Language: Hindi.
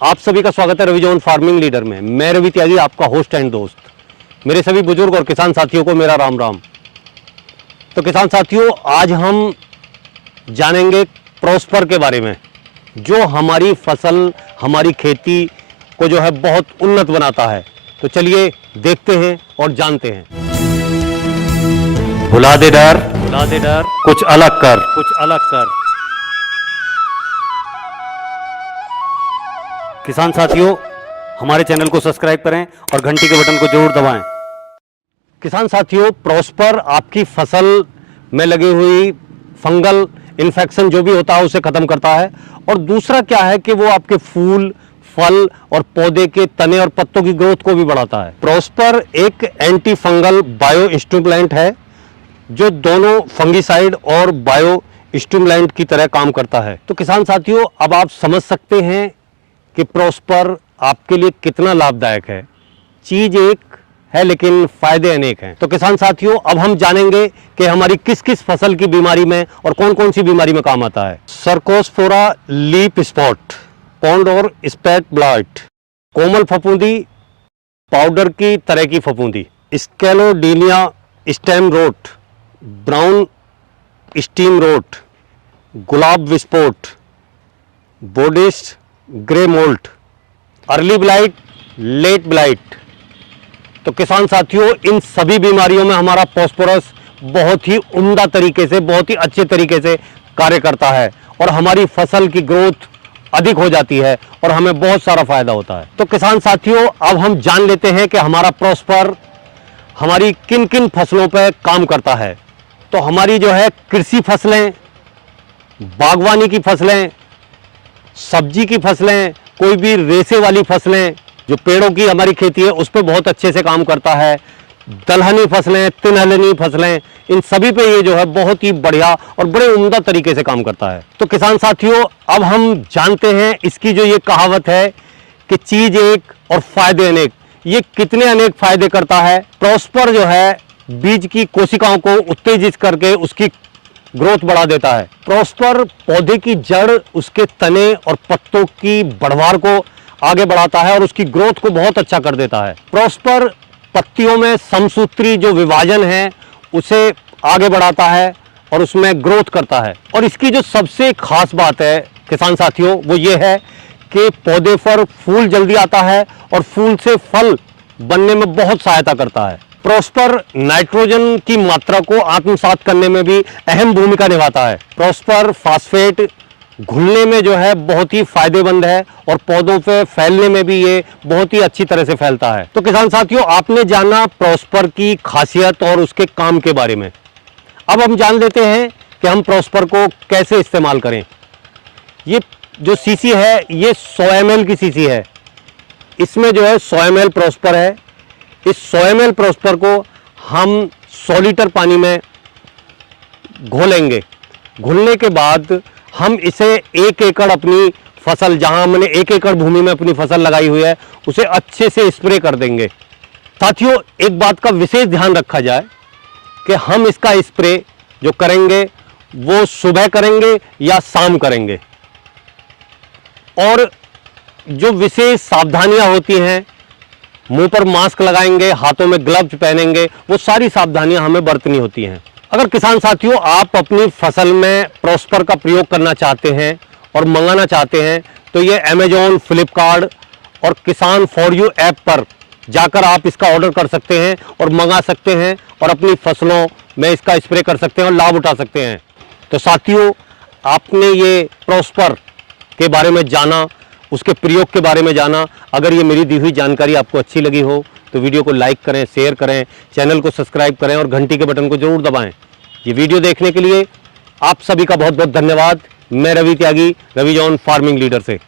आप सभी का स्वागत है रवि जॉन फार्मिंग लीडर में। मैं रवि त्यागी, आपका होस्ट एंड दोस्त। मेरे सभी बुजुर्ग और किसान साथियों को मेरा राम राम। तो किसान साथियों, आज हम जानेंगे प्रॉस्पर के बारे में, जो हमारी फसल, हमारी खेती को जो है बहुत उन्नत बनाता है। तो चलिए देखते हैं और जानते हैं। भुला दे डर, कुछ अलग कर। किसान साथियों, हमारे चैनल को सब्सक्राइब करें और घंटी के बटन को जरूर दबाएं। किसान साथियों, प्रॉस्पर आपकी फसल में लगी हुई फंगल इन्फेक्शन जो भी होता है उसे खत्म करता है। और दूसरा क्या है कि वो आपके फूल, फल और पौधे के तने और पत्तों की ग्रोथ को भी बढ़ाता है। प्रॉस्पर एक एंटी फंगल बायो स्टिमुलेंट है जो दोनों फंगिसाइड और बायो स्टिमुलेंट की तरह काम करता है। तो किसान साथियों, अब आप समझ सकते हैं कि प्रॉस्पर आपके लिए कितना लाभदायक है। चीज एक है लेकिन फायदे अनेक हैं। तो किसान साथियों, अब हम जानेंगे कि हमारी किस किस फसल की बीमारी में और कौन कौन सी बीमारी में काम आता है। सर्कोस्पोरा लीफ स्पॉट, पॉन्ड और स्पैट ब्लाइट, कोमल फफूंदी, पाउडर की तरह की फफूंदी, sclerotinia stem rot, brown stem rot, गुलाब विस्फोट, बोडिस्ट grey mould, early blight, late blight. तो किसान साथियों, इन सभी बीमारियों में हमारा फॉस्फोरस बहुत ही उम्दा तरीके से, बहुत ही अच्छे तरीके से कार्य करता है और हमारी फसल की ग्रोथ अधिक हो जाती है और हमें बहुत सारा फायदा होता है। तो किसान साथियों, अब हम जान लेते हैं कि हमारा प्रॉस्पर हमारी किन किन फसलों पर काम करता है। तो हमारी जो है कृषि फसलें, बागवानी की फसलें, सब्जी की फसलें, कोई भी रेसे वाली फसलें, जो पेड़ों की हमारी खेती है उस पर बहुत अच्छे से काम करता है। दलहनी फसलें, तिनहलनी फसलें, इन सभी पे ये जो है बहुत ही बढ़िया और बड़े उम्दा तरीके से काम करता है। तो किसान साथियों, अब हम जानते हैं इसकी जो ये कहावत है कि चीज एक और फायदे अनेक, ये कितने अनेक फायदे करता है। प्रॉस्पर जो है बीज की कोशिकाओं को उत्तेजित करके उसकी ग्रोथ बढ़ा देता है। प्रॉस्पर पौधे की जड़, उसके तने और पत्तों की बढ़वार को आगे बढ़ाता है और उसकी ग्रोथ को बहुत अच्छा कर देता है। प्रॉस्पर पत्तियों में समसूत्री जो विभाजन है उसे आगे बढ़ाता है और उसमें ग्रोथ करता है। और इसकी जो सबसे खास बात है किसान साथियों, वो ये है कि पौधे पर फूल जल्दी आता है और फूल से फल बनने में बहुत सहायता करता है। प्रॉस्पर नाइट्रोजन की मात्रा को आत्मसात करने में भी अहम भूमिका निभाता है। प्रॉस्पर फास्फेट घुलने में जो है बहुत ही फायदेमंद है और पौधों पे फैलने में भी ये बहुत ही अच्छी तरह से फैलता है। तो किसान साथियों, आपने जाना प्रॉस्पर की खासियत और उसके काम के बारे में। अब हम जान लेते हैं कि हम प्रॉस्पर को कैसे इस्तेमाल करें। ये जो सीसी है ये 100 ml की सीसी है। इसमें जो है 100 ml प्रॉस्पर है। इस 100 ml प्रॉस्पर को हम 100 लीटर पानी में घोलेंगे। घुलने के बाद हम इसे 1 एकड़ अपनी फसल, जहां हमने 1 एकड़ भूमि में अपनी फसल लगाई हुई है, उसे अच्छे से स्प्रे कर देंगे। साथियों, एक बात का विशेष ध्यान रखा जाए कि हम इसका स्प्रे जो करेंगे वो सुबह करेंगे या शाम करेंगे। और जो विशेष सावधानियां होती हैं, मुंह पर मास्क लगाएंगे, हाथों में ग्लव्स पहनेंगे, वो सारी सावधानियां हमें बरतनी होती हैं। अगर किसान साथियों आप अपनी फसल में प्रॉस्पर का प्रयोग करना चाहते हैं और मंगाना चाहते हैं तो ये अमेजॉन, फ्लिपकार्ट और किसान फॉर यू ऐप पर जाकर आप इसका ऑर्डर कर सकते हैं और मंगा सकते हैं और अपनी फसलों में इसका स्प्रे कर सकते हैं और लाभ उठा सकते हैं। तो साथियों, आपने ये प्रॉस्पर के बारे में जाना, उसके प्रयोग के बारे में जाना। अगर ये मेरी दी हुई जानकारी आपको अच्छी लगी हो तो वीडियो को लाइक करें, शेयर करें, चैनल को सब्सक्राइब करें और घंटी के बटन को जरूर दबाएं। ये वीडियो देखने के लिए आप सभी का बहुत बहुत धन्यवाद। मैं रवि त्यागी, रवि जॉन फार्मिंग लीडर से।